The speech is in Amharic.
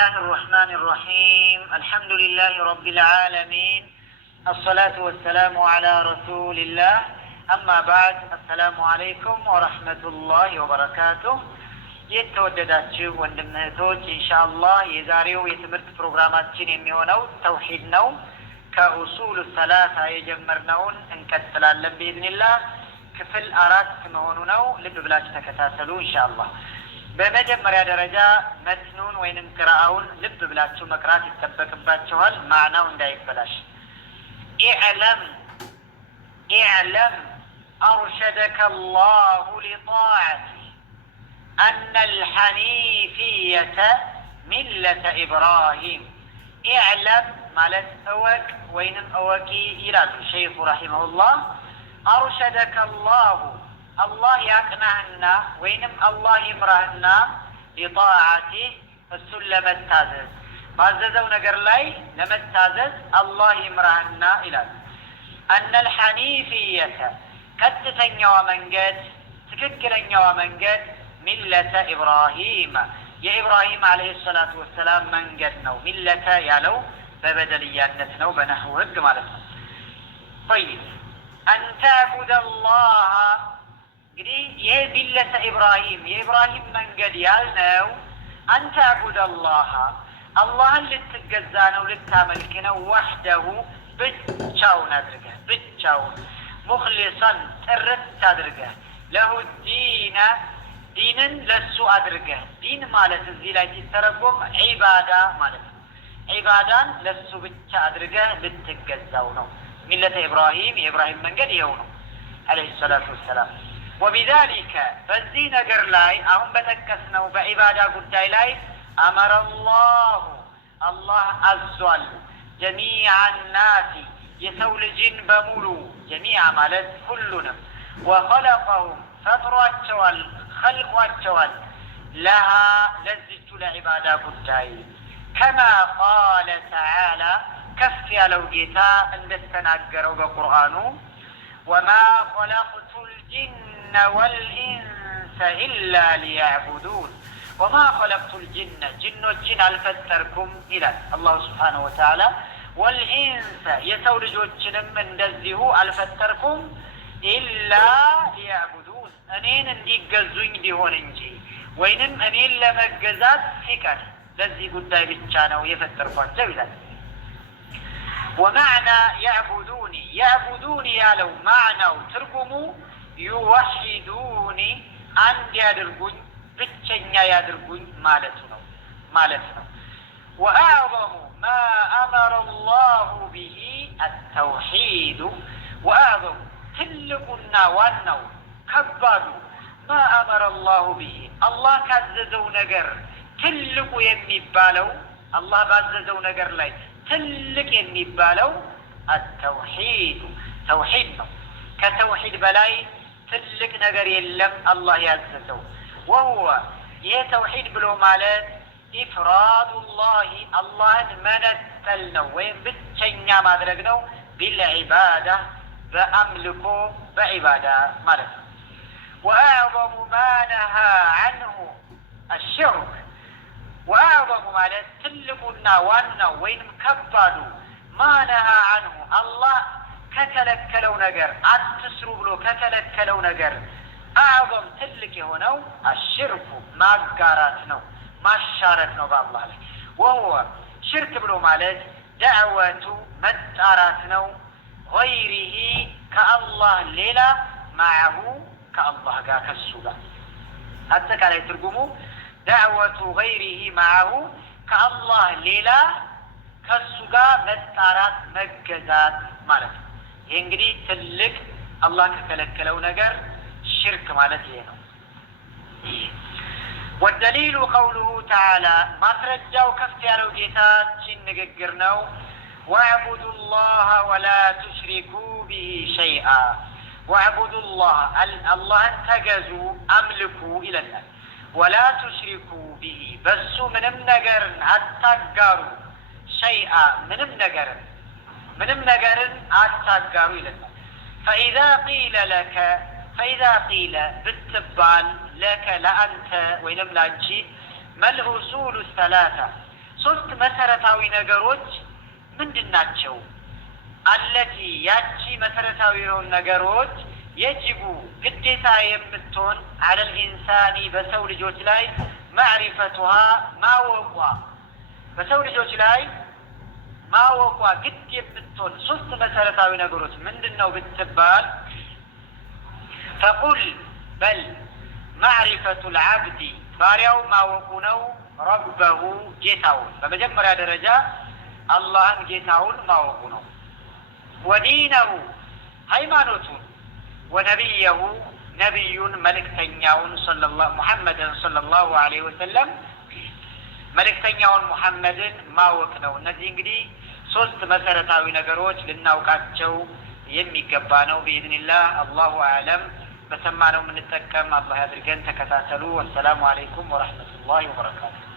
الله الرحمن الرحيم الحمد لله رب العالمين الصلاة والسلام على رسول الله أما بعد السلام عليكم ورحمة الله وبركاته የተወደዳችሁ ወንድም እህቶች ኢንሻአላህ የዛሬው የትምህርት ፕሮግራማችን የሚሆነው ተውሂድ ነው ከኡሱል ሰላሳ የጀመርነውን እንቀጥላለን باذنillah ክፍል 4 መሆኑ ነው ልብ ብላችሁ ተከታተሉ ኢንሻአላህ በመጀመሪያ ደረጃ መትኑን ወይንም ቅራአውን ልብ ብላችሁ መቅራት ይተበቅባችኋል ማዕናው እንዳይበላሽ اعلم أرشدك الله لطاعته أن الحنيفية ملة إبراهيم اعلم مالت أوك وينم أوكي إلى الشيخ رحمه الله أرشدك الله يقنعنا وينم الله يمرهنا لطاعته السلم التازز بعززو نقر لاي لما التازز الله يمرهنا إلى أن الحنيفية كتتن ومنقد تككرن ومنقد ملة إبراهيم يا إبراهيم عليه الصلاة والسلام من قدنو ملة يالو ببدليانتنا وبنحو هد مالتنا طيب أن تعبد الله يا ملة إبراهيم يا إبراهيم من قد يالنو أن تعبد الله اللي تتجزانا ولتاملكنا وحده بتشاو ندرجه بتشاو مخلصا ترد تدرجه له الدين دينن لسو أدرجه دين مالت الزيلة تترقم عبادة مالت عبادان لسو بتشا أدرجه لتتجزاونه ملة إبراهيم من قد يونه عليه الصلاة والسلام وبذلك فالزين قرلاي أهم بتكسنوا بعبادة قداي لاي أمر الله أزوال جميع الناس يسول جن بمولو جميع مالت كلنا وخلقهم فطرات خلق والجوال لها لزت لعبادة قداي كما قال تعالى كفي لو جيتا أن تناقروا بقرآنه وما خلقت الجن والإنس إلا ليعبدون وما خلقت الجن جن الفتركم إلى الله سبحانه وتعالى والإنس يتولجوا من دزه الفتركم إلا ليعبدون أنين እንዲገዙኝ ቢሆን እንጂ ወይንም እኔን ለመገዛት ሲቀር ለዚህ ጉዳይ ብቻ ነው የፈጠርኳቸው ይላል ومعنى يعبدوني ያለው ማዕናው ትርጉሙ يوحدوني አንድ ያድርጉኝ ብቸኛ ያድርጉኝ ማለት ነው وأعظم ما أمر الله به التوحيد وأعظم تلقنا وانو كبادو ما أمر الله به الله كذزو نجر تلق يميبالو الله بعززو نجر لاي تلق يميبالو التوحيد توحيدنا كتوحيد بلاي تلق نجر يلم الله يعززو وهو توحيد بلو مالت إفراد الله منتلنا وين بتشنيا ما درجنو بالعبادة بأملكو بعبادة مالت وأعظم ما نهى عنه الشرك وأعظم مالت تلقنا وانا وين مكبادو ما نهى عنه الله كتلكلو نجر أتسرب له كتلكلو نجر أعظم تلك هنا الشرك ما قاراتنا ما شارتنا بالله وهو شرك بلو مالت دعوة متاراتنا غيره كالله ليلة معه كالله كالسوغا حتى كان يترجموا دعوة غيره معه كالله ليلة كالسوغا متارات مجزات مالت ينجري تلك الله كلكلو نجر الشرك مالته والدليل قوله تعالى ما ترجعوا كفتيارو جيتات نجرناو واعبدوا الله ولا تشركوا به شيئا واعبدوا الله تجزوا أملكوا إلى الناس ولا تشركوا به بس من النجر أتجاروا شيئا من النجر أتجاروا إلى الناس فإذا قيل بالتبال لك لأنت وينم لأنشي ما الأصول الثلاثة ሶስት መሰረታዊ ነገሮች ምንድናቸው? አለቲ ያቺ መሰረታዊ የሆኑ ነገሮች የጅቡ ግዴታ የምትሆን አለል ኢንሳኒ በሰው ልጆች ላይ ማዕሪፈቱሃ ማወቋ በሰው ልጆች ላይ ማወቋ ግድ የምትሆን ሶስት መሰረታዊ ነገሮች ምንድነው ብትባል ፈቁል በል ማዕሪፈቱ ልዓብዲ ባሪያው ማወቁ ነው ረበሁ ጌታውን በመጀመሪያ ደረጃ አላህን ጌታውን ማወቁ ነው ወዲነሁ ሃይማኖቱን ወነቢየሁ ነቢዩን መልእክተኛውን ሙሐመድን ሰለላሁ ዐለይሂ ወሰለም መልእክተኛውን ሙሐመድን ማወቅ ነው። እነዚህ እንግዲህ ሶስት መሰረታዊ ነገሮች ልናውቃቸው የሚገባ ነው። بإذنillah አላሁ አዕለም። በሰማነው የምንጠቀም አላህ ያድርገን። ተከታተሉ። ወሰላሙ ዐለይኩም ወረሕመቱላሂ ወበረካቱሁ።